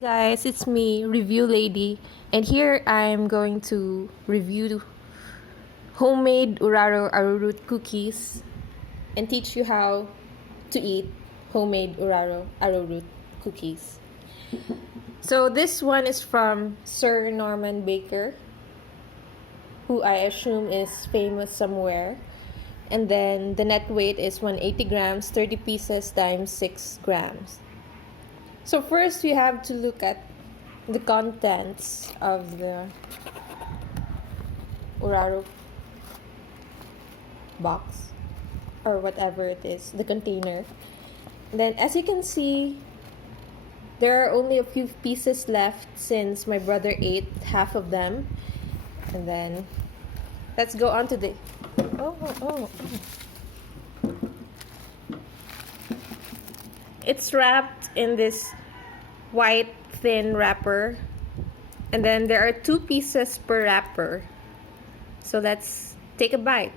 Guys, it's me, Review Lady, and here I'm going to review homemade Uraro arrowroot cookies and teach you how to eat homemade Uraro arrowroot cookies. So this one is from Sir Norman Baker, who I assume is famous somewhere. And then the net weight is 180 grams, 30 pieces times 6 grams. So first we have to look at the contents of the Uraro box or whatever it is, the container. And then as you can see, there are only a few pieces left since my brother ate half of them. And then let's go on to the oh. It's wrapped in this white thin wrapper, and then there are 2 pieces per wrapper. So let's take a bite.